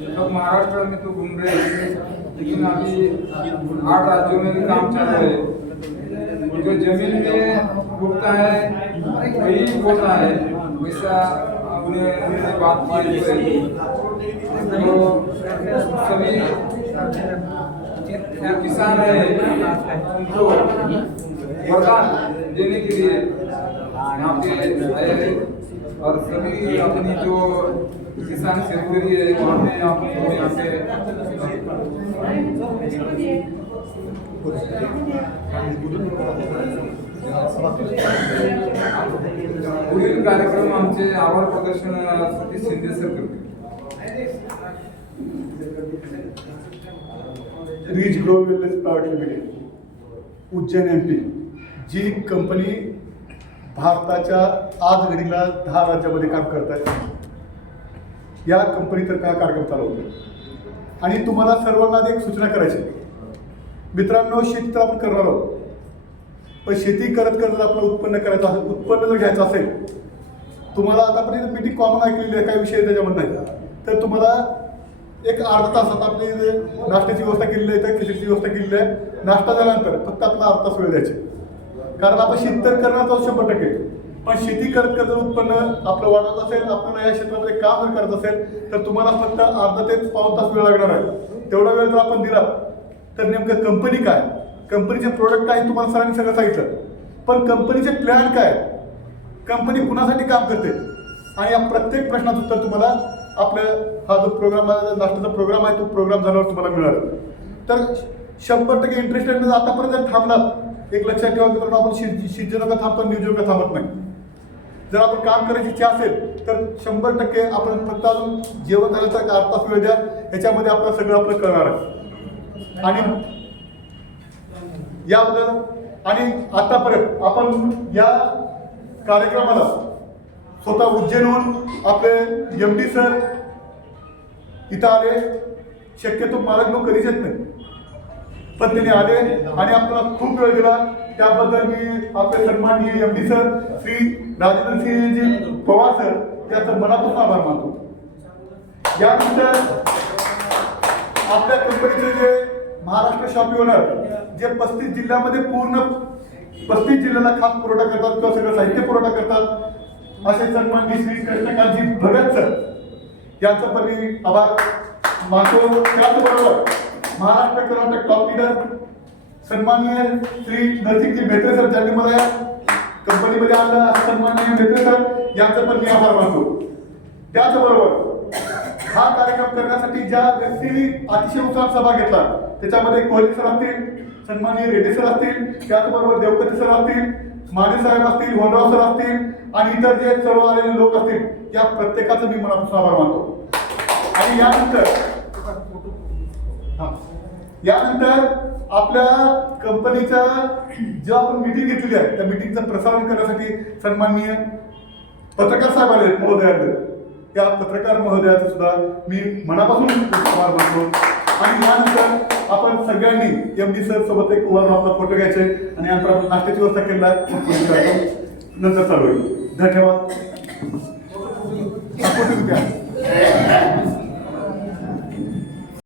सब महाराष्ट्र में तो घूम रहे हैं, लेकिन अभी आठ राज्यों में भी काम चल रहा है। जो ज़मीन में उगता है, वही बोलना है, वैसा उन्हें बात की तो सभी किसान है उनको वरदान देने के लिए. यहाँ पे आए हैं. और सभी अपनी जो किसान सेक्रेटरी है वहाँ पे आप यहाँ पे पुढील कार्यक्रम आमचे आभार प्रदर्शनासाठी शिंदे सर करतील. Reach grow wellness private limited Ujjain M P G company भारताच्या आज घडीला दहा राज्यामध्ये काम करत आहे या कंपनीतर्फे हा कार्यक्रम चालवतो आणि तुम्हाला सर्वांना एक सूचना करायची मित्रांनो शेती तर आपण करणार आहोत. पण शेती करत करत जर आपलं उत्पन्न करायचं असेल उत्पन्न जर घ्यायचं असेल तुम्हाला आतापर्यंत मीटिंग कॉमन ऐकलेली आहे काही विषय त्याच्यामध्ये नाही. तर तुम्हाला एक अर्धा तासात आपली नाश्त्याची व्यवस्था केलेली आहे तर खिचडीची व्यवस्था केलेली आहे. नाश्ता झाल्यानंतर फक्त आपला अर्धा तास वेळ द्यायची कारण आपण शेती तर करणार आहोत शंभर टक्के. पण शेती करत करत जर उत्पन्न आपलं वाढत असेल आपण या क्षेत्रामध्ये काम जर करत असेल तर तुम्हाला फक्त अर्धा ते पाऊन तास वेळ लागणार आहे. तेवढा वेळ जर आपण दिला तर नेमकं कंपनी काय? कंपनीचे प्रोडक्ट काय तुम्हाला सरांनी सगळं सांगितलं. पण कंपनीचे प्लॅन काय? कंपनी कुणासाठी काम करते? आणि या प्रत्येक प्रश्नाचं उत्तर तुम्हाला आपलं हा जो प्रोग्राम आहे नाश्त्याचा प्रोग्राम आहे तो प्रोग्राम झाल्यावर तुम्हाला मिळाला तर शंभर टक्के इंटरेस्टेड आतापर्यंत जर थांबलात एक लक्षात ठेवा मित्रांनो आपण शिजनका थांबतो न्यूजनका थांबत नाही. जर आपण काम करायची इच्छा असेल तर शंभर टक्के आपण फक्त अजून जेवण झाल्याचा तर तास वेळ द्या. याच्यामध्ये आपलं सगळं आपलं करणार आहे. आणि याबद्दल आणि आतापर्यंत आपण या कार्यक्रमाला स्वतः उज्जैनहून आपले एम डी सर इथं आले. शक्यतो मालक लोक कधीच येत नाही. पण त्यांनी आले आणि आपल्याला खूप वेळ दिला. त्याबद्दल मी आपले सन्माननीय M D sir Shri Rajendra Singhji Pawar sir याचा मनापासून आभार मानतो. यानंतर आपल्या कंपनीचे जे महाराष्ट्र शॉपी ओनर जे पस्तीस जिल्ह्यामध्ये पूर्ण पस्तीस जिल्ह्याला खास पुरवठा करतात किंवा सगळं साहित्य पुरवठा करतात असे सन्माननीय श्री कृष्णकांतजी भगत सर यांचं पण मी आभार मानतो. त्याचबरोबर महाराष्ट्र कर्नाटक टॉप लिडर सन्माननीय श्री नरसिंगजी भेत्रे सर ज्यांनी मला या कंपनीमध्ये आलं असं सन्माननीय भेत्रे सर यांचं पण मी आभार मानतो. त्याचबरोबर हा कार्यक्रम करण्यासाठी ज्या व्यक्तींनी अतिशय उत्साह सभा घेतला त्याच्यामध्ये कोहली सर असतील सन्माननीय रेड्डी सर असतील त्याचबरोबर देवपती सर असतील माने साहेब असतील होनराव सर असतील आणि इतर जे सर्व आलेले लोक असतील या प्रत्येकाचं मी मनापासून आभार मानतो. आणि यानंतर हां. यानंतर आपल्या कंपनीच्या जेव्हा आपण मिटिंग घेतलेली आहे त्या मिटिंगचं प्रसारण करण्यासाठी सन्माननीय पत्रकार साहेब आले महोदयांकडे त्या पत्रकार महोदयाचं सुद्धा मी मनापासून आभार मानतो. आणि यानंतर आपण सगळ्यांनी एम डी सर सोबत एक उभारून आपला फोटो घ्यायचे आणि नंतर आपण नाश्त्याची व्यवस्था केलेला आहे. नंतर चालू होईल. धन्यवाद.